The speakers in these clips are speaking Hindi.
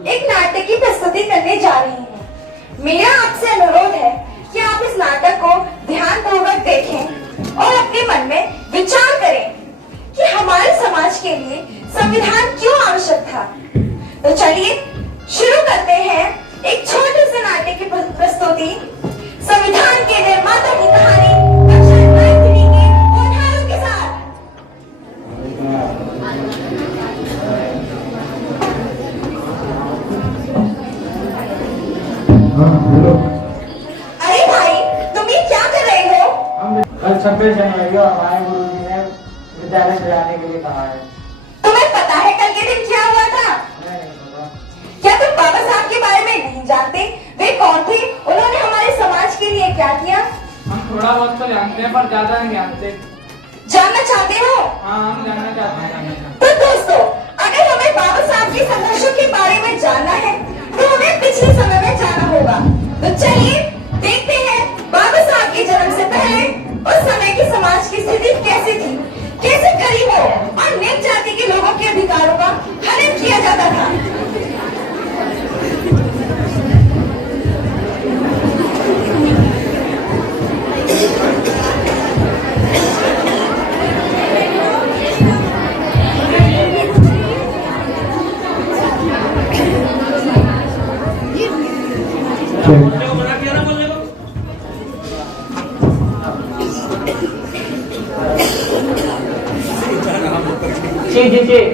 एक नाटक की प्रस्तुति करने जा रही हूँ। मेरा आपसे अनुरोध है कि आप इस नाटक को ध्यानपूर्वक देखें और अपने मन में विचार करें कि हमारे समाज के लिए संविधान क्यों आवश्यक था। तो चलिए शुरू करते हैं एक छोटे से नाटक की प्रस्तुति, संविधान के निर्माता की कहानी कक्षा 9वीं के उदाहरणों के साथ। अरे भाई, तुम ये क्या कर रहे हो? कल 26 जनवरी को हमारे गुरु जी ने विद्यालय सजाने के लिए कहा है। तुम्हें पता है कल के दिन क्या हुआ था? नहीं पता। क्या तुम बाबा साहब के बारे में नहीं जानते? वे कौन थे? उन्होंने हमारे समाज के लिए क्या किया? हम थोड़ा बहुत तो जानते हैं पर ज्यादा नहीं जानते। जानना चाहते हो? हाँ, हम जानना चाहते हैं। तो दोस्तों, अगर हमें बाबा साहब के संघर्षों के बारे में जानना है तो हमें पिछले समय में जाना होगा। तो चलिए देखते हैं बाबा साहब के जन्म से पहले उस समय की समाज की स्थिति कैसी थी, कैसे गरीबों और निम्न जाति के लोगों के अधिकारों का हनन किया जाता था।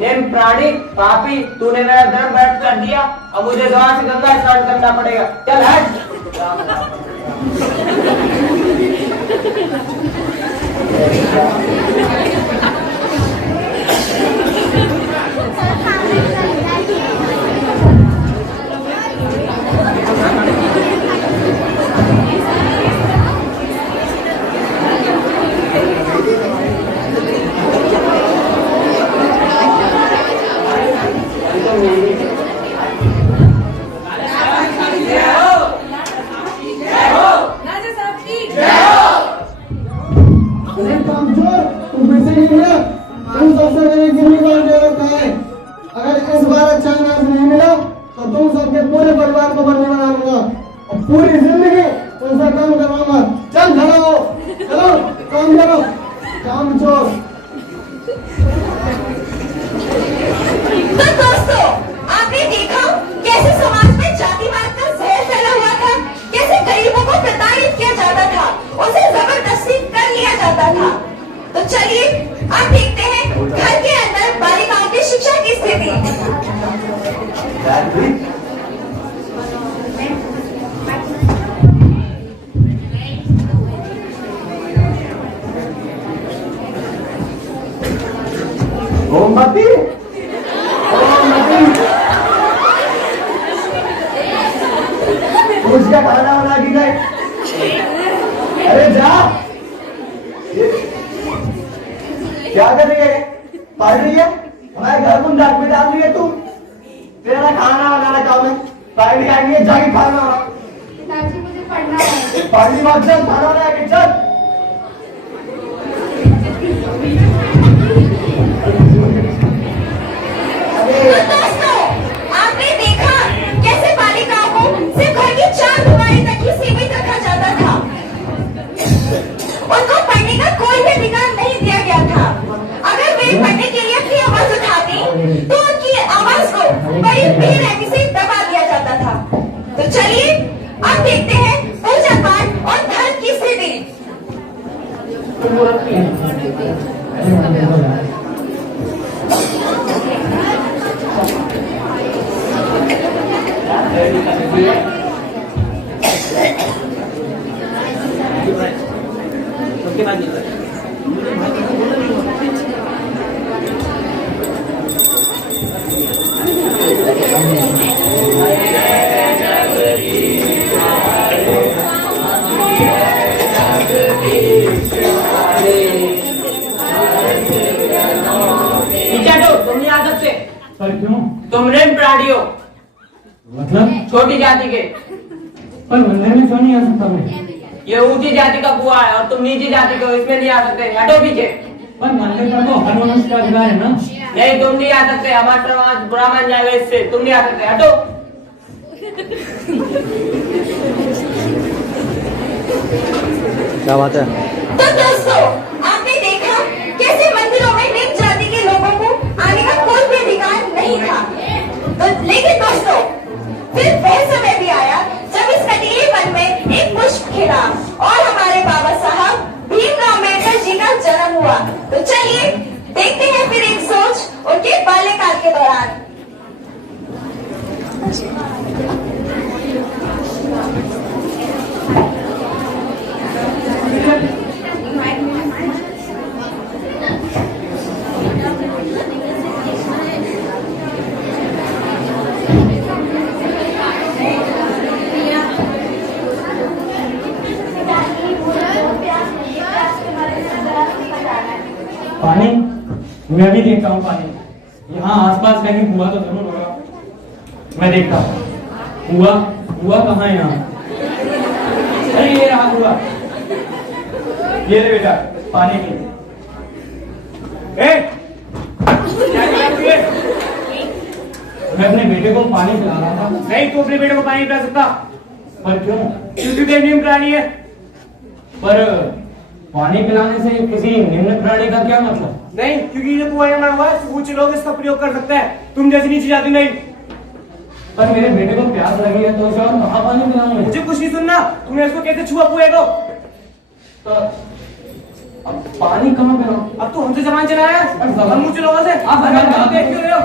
निम्न प्राणी पापी, तूने मेरा धर्म भ्रष्ट कर दिया। अब मुझे गंगा से गंगा स्नान करना पड़ेगा। चल हट। अगर इस बार अच्छा अनाज नहीं मिला तो तुम सबके पूरे परिवार को बंदी बना लूंगा और पूरी जिंदगी तुमसे काम करवाऊंगा। चल खड़ा हो, चलो काम करो, काम चोर। तो दोस्तों, आपने देखा कैसे समाज में जातिवाद का जहर फैला हुआ था, कैसे गरीबों को प्रताड़ित किया जाता था, उसे जबरदस्ती कर लिया जाता था। तो चलिए आप देखते हैं घर के अंदर बालिकाओं की शिक्षा की स्थिति। मोमबत्ती, उसका खाना बना के गए। अरे जा, क्या कर रही है? पढ़ रही है? हमारे घर को नाक में डाल रही है तू। तेरा खाना बनाना काम है, पढ़ लिया है, जाके खाना बना। पिताजी, मुझे पढ़ना है। पढ़नी बात चल, खाना बना के चल। तो दोस्तों, आपने देखा कैसे बालिकाओं को सिर्फ घर की 4 दीवारी तक ही सीमित रखा जाता था। उनको पढ़ने का कोई भी अधिकार नहीं दिया गया था। अगर वे पढ़ने के लिए अपनी आवाज उठाती तो उनकी आवाज को बड़ी बेरहमी से दबा दिया जाता था। तो चलिए अब देखते हैं पूजा पाठ और धर्म की स्थिति। तुम नहीं आ सकते। पर क्यों? तुम निम्न प्राणी हो, मतलब छोटी जाति के। पर मंदिर में क्यों नहीं आ सकता मैं? ये ऊंची जाति का कुआं है और तुम नीची जाति के हो, इसमें नहीं आ सकते। हटो पीछे। पर मंदिर का तो हर मनुष्य का अधिकार है ना। नहीं, तुम नहीं आ सकते, हमारा समाज बुरा मान जाएगा इससे, तुम नहीं आ सकते, हटो। क्या बात है? तो दोस्तों, आपने देखा कैसे मंदिरों में निम्न जाति के लोगों को आने का कोई भी अधिकार नहीं था। तो लेकिन दोस्तों, फिर वह समय भी आया जब इस कटीले वन में एक पुष्प खिला और हमारे बाबा साहब भीमराव अम्बेडकर जी का जन्म हुआ। तो चलिए देखते हैं फिर एक सोच उनके बाल्यकाल के दौरान। पानी, मैं भी देखता हूँ पानी। यहाँ आसपास कहीं हुआ तो जरूर होगा। मैं देखता हूँ। हुआ कहाँ है यहाँ? अरे ये रहा हुआ। ये ले बेटा पानी पी। मैं अपने बेटे को पानी पिला रहा था। नहीं, तू अपने बेटे को पानी पिला सकता। पर क्यों? क्योंकि तू निम्न प्राणी है। पर पानी पिलाने से किसी निम्न प्राणी का क्या मतलब? नहीं, क्योंकि ये कुआं बना हुआ है, ऊंचे लोग इसका प्रयोग कर सकते हैं, तुम जैसी नीची जाति नहीं। पर मेरे बेटे को प्यास लगी है तो उसे और कहाँ पानी पिलाऊंगा? मुझे कुछ नहीं सुनना, तुमने इसको कैसे छुआ पुए को? तो अब पानी कहाँ पिलाऊं? अब तू हमसे जबान चलाया है, हम ऊंचे लोगों से। आप जबान चलाते देख क्यों रहे हो?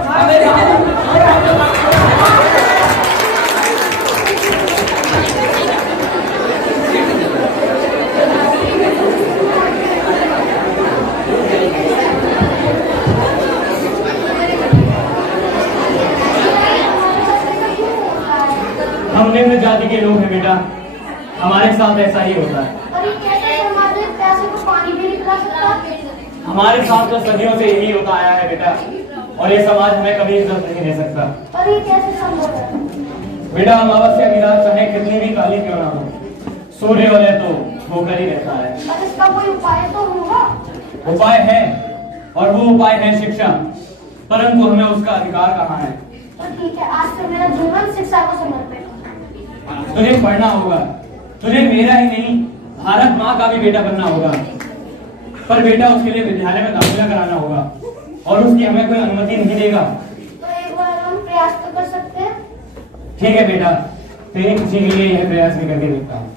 हम निम्न जाति के लोग हैं बेटा, हमारे साथ ऐसा ही होता है। और ये कैसे हमारे प्यासे को पानी भी नहीं पिला सकता? हमारे साथ तो सदियों से यही होता आया है बेटा, और ये समाज हमें कभी इज्जत नहीं दे सकता। और ये कैसे संभव है? बेटा अमावस्या की रात चाहे कितनी भी काली क्यों ना हो, सूर्योदय तो होकर ही रहता है। और इसका कोई उपाय तो होगा? उपाय है, और वो उपाय है शिक्षा, परंतु हमें उसका अधिकार कहाँ है? तो ठीक है, आज से मेरा जीवन शिक्षा को समर्पित। तुझे पढ़ना होगा, तुझे मेरा ही नहीं भारत माँ का भी बेटा बनना होगा। पर बेटा उसके लिए विद्यालय में दाखिला कराना होगा, और उसकी हमें कोई अनुमति नहीं देगा। तो एक बार हम प्रयास तो कर सकते हैं। ठीक है बेटा, तेरी खुशी के लिए यह प्रयास भी करके देखता हूँ।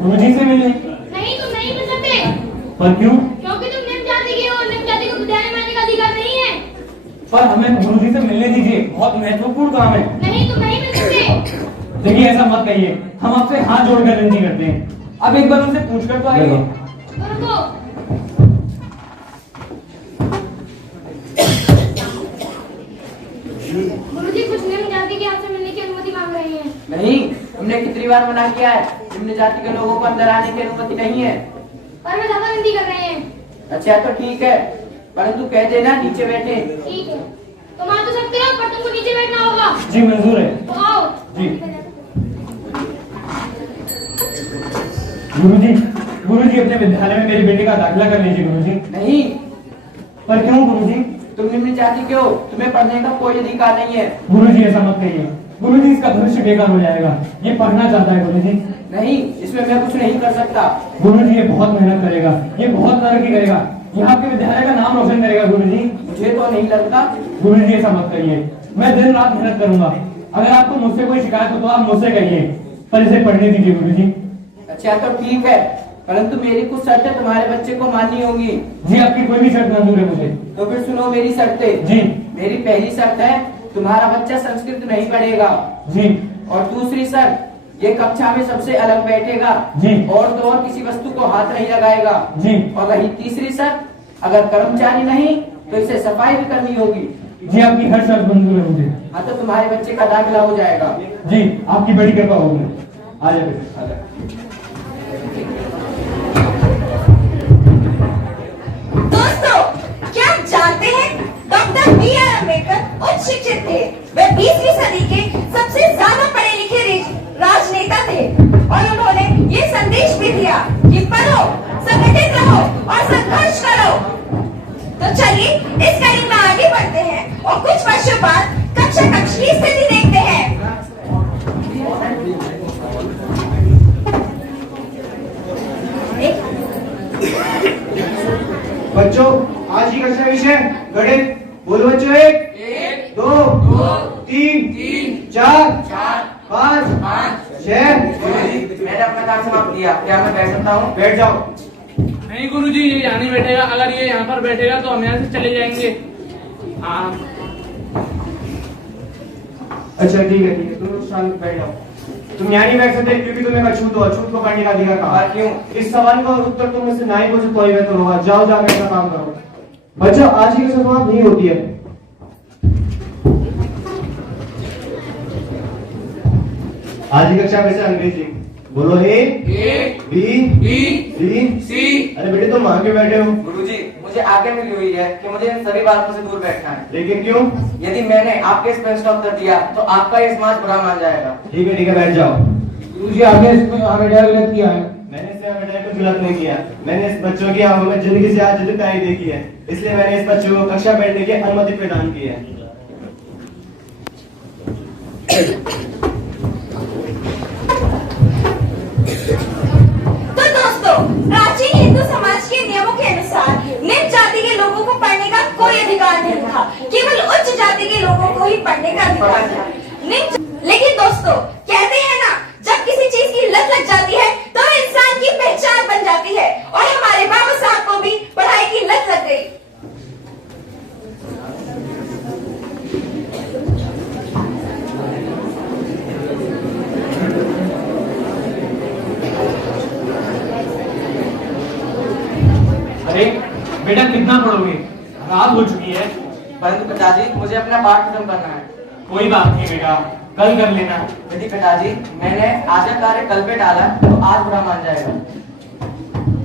गुरुजी से मिलने? नहीं, तुम नहीं मिल सकते। पर क्यों? क्योंकि तुम निम्न जाति के हो, निम्न जाति को विद्यालय में आने का अधिकार नहीं है। पर हमें गुरुजी से मिलने दीजिए, बहुत महत्वपूर्ण काम है। नहीं, तुम नहीं मिल सकते। देखिए ऐसा मत कहिए, हम आपसे हाथ जोड़कर विनती करते हैं। अब एक बार उनसे पूछकर तो आइए। रुको। गुरुजी कुछ निम्न जाति के आपसे मिलने की अनुमति मांग रहे हैं। नहीं, हमने कितनी बार मना किया है, निम्न जाति के लोगों को अंदर आने की अनुमति नहीं है। पर मैं ज्यादा विनती कर रहे हैं। अच्छा तो ठीक है, परंतु कह देना नीचे बैठे। ठीक है, तुम आ तो सकते हो, पर तुमको नीचे बैठना होगा। जी मंजूर है। तो आओ। जी। गुरुजी, गुरुजी अपने विद्यालय में मेरे बेटे का दाखिला कर लीजिए गुरुजी। नहीं, पर क्यों गुरुजी? तुम निम्न जाति के हो, तुम्हें पढ़ने का कोई अधिकार नहीं है। गुरुजी ऐसा मत कहिए, गुरुजी इसका भविष्य बेकार हो जाएगा। ये पढ़ना चाहता है गुरुजी। नहीं, इसमें मैं कुछ नहीं कर सकता। गुरुजी ये बहुत मेहनत करेगा, ये बहुत तरक्की करेगा, यहाँ के विद्यालय का नाम रोशन करेगा गुरुजी। मुझे तो नहीं लगता। गुरुजी ऐसा मत करिए, मैं दिन रात मेहनत करूंगा। अगर आपको मुझसे कोई शिकायत हो तो आप मुझसे कहिए, पर इसे पढ़ने दीजिए गुरुजी। अच्छा तो ठीक है, परंतु मेरी कुछ शर्तें तुम्हारे बच्चे को माननी होंगी। जी आपकी कोई भी शर्त मंजूर है मुझे। तो फिर सुनो मेरी शर्तें। जी। मेरी पहली शर्त है, तुम्हारा बच्चा संस्कृत नहीं पढ़ेगा। जी। और दूसरी शर्त, ये कक्षा में सबसे अलग बैठेगा। जी। और तो और किसी वस्तु को हाथ नहीं लगाएगा। जी। और रही तीसरी शर्त, अगर कर्मचारी नहीं तो इसे सफाई भी करनी होगी। जी आपकी हर शर्त मंजूर है मुझे। हाँ तो तुम्हारे बच्चे का दाखिला हो जाएगा। जी आपकी बड़ी कृपा होगी। आ जाओ बेटे, आ जाओ। दोस्तों, क्या आप जानते हैं डॉक्टर B.R. अम्बेडकर उच्च शिक्षित थे। वे 20वीं सदी के सबसे ज्यादा पढ़े लिखे राजनेता थे और उन्होंने ये संदेश भी दिया कि पढ़ो, संगठित रहो और संघर्ष करो। तो चलिए इस कड़ी में आगे बढ़ते हैं और कुछ वर्षों बाद कक्षा कक्ष की स्थिति देखते हैं। बच्चों, आज की कक्षा विषय गणित। बोलो बच्चों, 1 2 3 4 5 6। मैंने अपना काम समाप्त किया, क्या मैं बैठ सकता हूँ? बैठ जाओ। नहीं गुरुजी, ये यहाँ नहीं बैठेगा। अगर ये यहाँ पर बैठेगा तो हम यहाँ से चले जाएंगे। अच्छा ठीक है, तुम लोग शांत बैठ जाओ। तुम यहाँ नहीं बैठ सकते क्योंकि तुम्हें अछूत हो, अछूत को पढ़ने का अधिकार कहा। क्यों? इस सवाल का उत्तर तुम में से ना ही पूछो तो ही बेहतर होगा। जाओ जाकर अपना काम करो। बच्चा, आज की कक्षा समाप्त नहीं होती है। आज की कक्षा वैसे अंग्रेजी। बोलो A B C। अरे बेटे तुम वहां क्यों बैठे हो? गुरुजी, मुझे आगे मिली हुई है कि मुझे इन सभी बातों से दूर बैठना है। लेकिन क्यों? यदि मैंने आपके इस प्रश्न का उत्तर दिया तो आपका ये समाज बुरा मान जाएगा। ठीक है बैठ जाओ। गुरुजी, आपने इसमें गलत किया है। मैंने इस बेटा कुछ गलत नहीं किया। मैंने इस बच्चों की आंखों में जिंदगी से आज जुदाई देखी है, इसलिए मैंने इस बच्चों को कक्षा बैठने की अनुमति प्रदान की है। तो दोस्तों, प्राचीन हिंदू समाज के नियमों के अनुसार निम्न जाति के लोगों को पढ़ने का कोई अधिकार नहीं था, केवल उच्च जाति के लोगों को ही पढ़ने का अधिकार था। लेकिन दोस्तों, कहते हैं ना, जब किसी चीज की लत लग जाती है तो इंसान की पहचान बन जाती है, और हमारे बाबा साहब को भी पढ़ाई की लत लग गई। अरे बेटा, कितना पढ़ोगे? रात हो चुकी है। परंतु पिताजी, मुझे अपना पाठ खत्म करना है। कोई बात नहीं बेटा, कल कर लेना। यदि पिताजी मैंने आज का कार्य कल पे डाला तो आज बुरा मान जाएगा।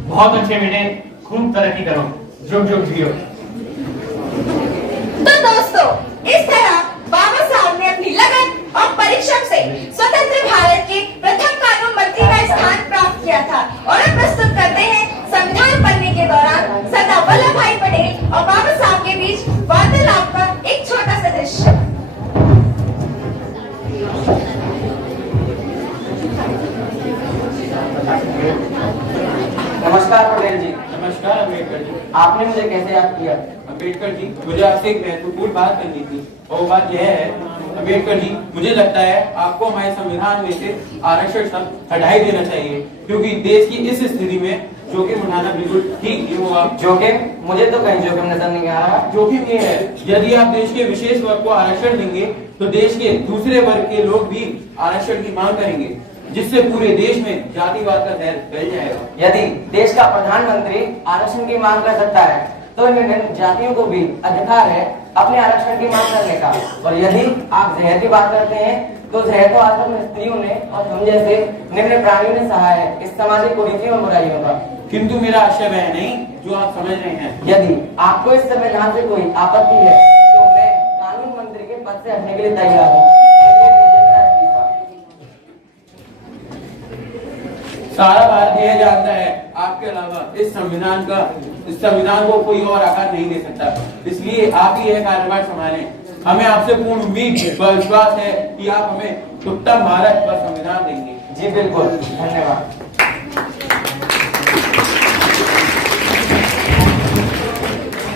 बहुत अच्छे बेटे, खूब तरक्की करो, जुग जुग जियो। तो दोस्तों, इस तरह बाबा साहब ने अपनी लगन और परिश्रम से स्वतंत्र भारत के प्रथम कानून मंत्री का स्थान प्राप्त किया था। और अब प्रस्तुत करते हैं संविधान बनने के दौरान सरदार वल्लभ भाई पटेल और बाबा साहब के बीच वार्तालाप का एक छोटा सा दृश्य। नमस्कार पटेल जी। नमस्कार अम्बेडकर जी। आपने मुझे कैसे याद किया? अम्बेडकर जी, मुझे आपसे एक महत्वपूर्ण बात करनी थी और वो बात यह है अम्बेडकर जी, मुझे लगता है आपको हमारे संविधान में से आरक्षण शब्द हटाई देना चाहिए, क्योंकि देश की इस स्थिति में जोखिम उठाना बिल्कुल ठीक नहीं होगा। जोखिम? मुझे तो कहीं जोखिम नजर नहीं आ रहा। जोखिम ये है, यदि आप देश के विशेष वर्ग को आरक्षण देंगे तो देश के दूसरे वर्ग के लोग भी आरक्षण की मांग करेंगे, जिससे पूरे देश में जातिवाद का जहर फैल जाएगा। यदि देश का प्रधानमंत्री आरक्षण की मांग कर सकता है तो इन जातियों को भी अधिकार है अपने आरक्षण की मांग करने का। और यदि आप जहर की बात करते हैं तो जहर तो आज तक स्त्रियों ने और हम जैसे निम्न प्राणियों ने सहा है इस सामाजिक कुरीतियों और बुराइयों का। किंतु मेरा आशय वह नहीं जो आप समझ रहे हैं। यदि आपको इस संविधान से कोई आपत्ति है तो मैं कानून मंत्री के पद से हटने के लिए तैयार हूँ। सारा भारत यह जानता है आपके अलावा इस संविधान को कोई और आकार नहीं दे सकता, इसलिए आप ही यह कार्यभार संभालें। हमें आपसे पूर्ण उम्मीद व विश्वास है कि आप हमें उत्तम भारत व संविधान देंगे। जी बिल्कुल, धन्यवाद।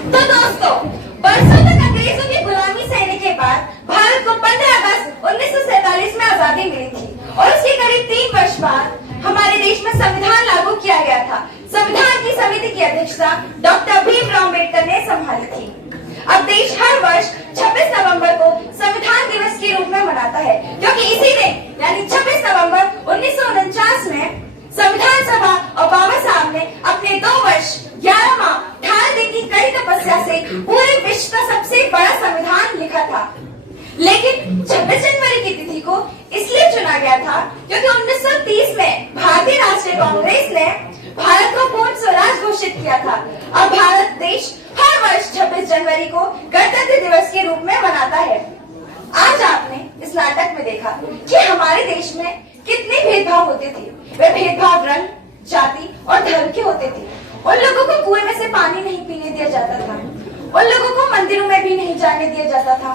तो दोस्तों, बरसों तक अंग्रेजों की गुलामी सहने के बाद भारत को 15 अगस्त 1947 में आजादी मिली थी और उसके करीब 3 वर्ष बाद हमारे देश में संविधान लागू किया गया था। संविधान की समिति की अध्यक्षता डॉक्टर भीमराव अम्बेडकर ने संभाली थी। अब देश हर वर्ष 26 नवंबर को संविधान दिवस के रूप में मनाता है, क्योंकि इसी दिन यानी 26 नवंबर 1949 में आता है। आज आपने इस नाटक में देखा कि हमारे देश में कितने भेदभाव होते थे। वे भेदभाव रंग, जाति और धर्म के होते थे। उन लोगों को कुएं में से पानी नहीं पीने दिया जाता था, उन लोगों को मंदिरों में भी नहीं जाने दिया जाता था,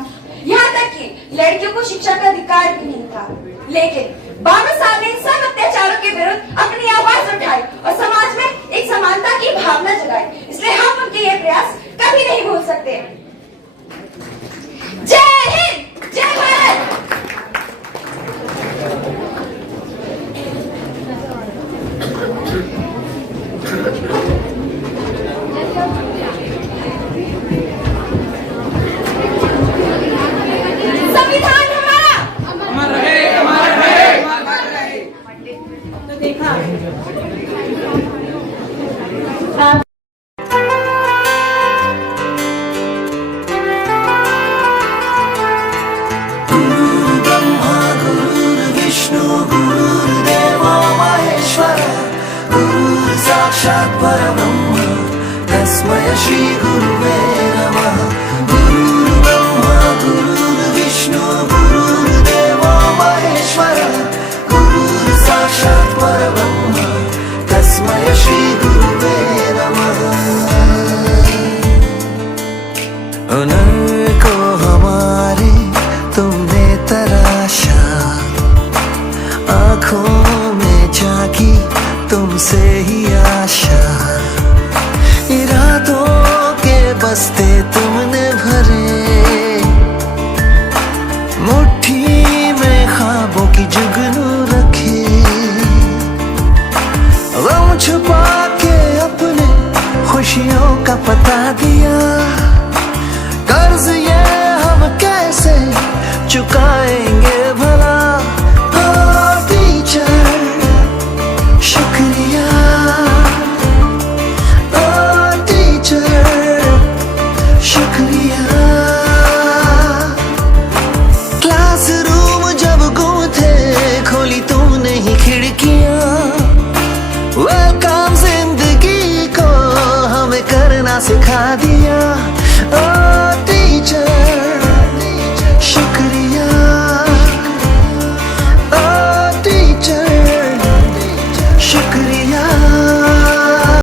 यहाँ तक कि लड़कियों को शिक्षा का अधिकार भी नहीं था। लेकिन 52 साल में इन सब अत्याचारों के विरुद्ध अपनी आवाज उठाई और समाज में एक समानता की भावना जगाई। इसलिए हम उनके ये प्रयास कभी नहीं भूल सकते। जय हिंद, जय भारत। संविधान हमारा अमर रहे, अमर रहे, अमर रहे। तो देखा ब्रह्मा गुरुर्विष्णु गुरुर्देवो महेश्वर गुरुर् साक्षात् परब्रह्म तस्मै श्री गुरुवे नमः। गुरुर्ब्रह्मा गुरुर्विष्णु गुरुर्देवो महेश्वर गुरुर् साक्षात् परब्रह्म तस्मै श्री गुरुवे नमः। हुनर को हमारे तुमने तराशा, आँखों में झांकी तुमसे ही आशा, इरादों के बस्ते तुमने भरे, मुट्ठी में ख्वाबों की जुगनू रखे, गम छुपा के अपने खुशियों का पता दिया, कर्ज ये हम कैसे चुका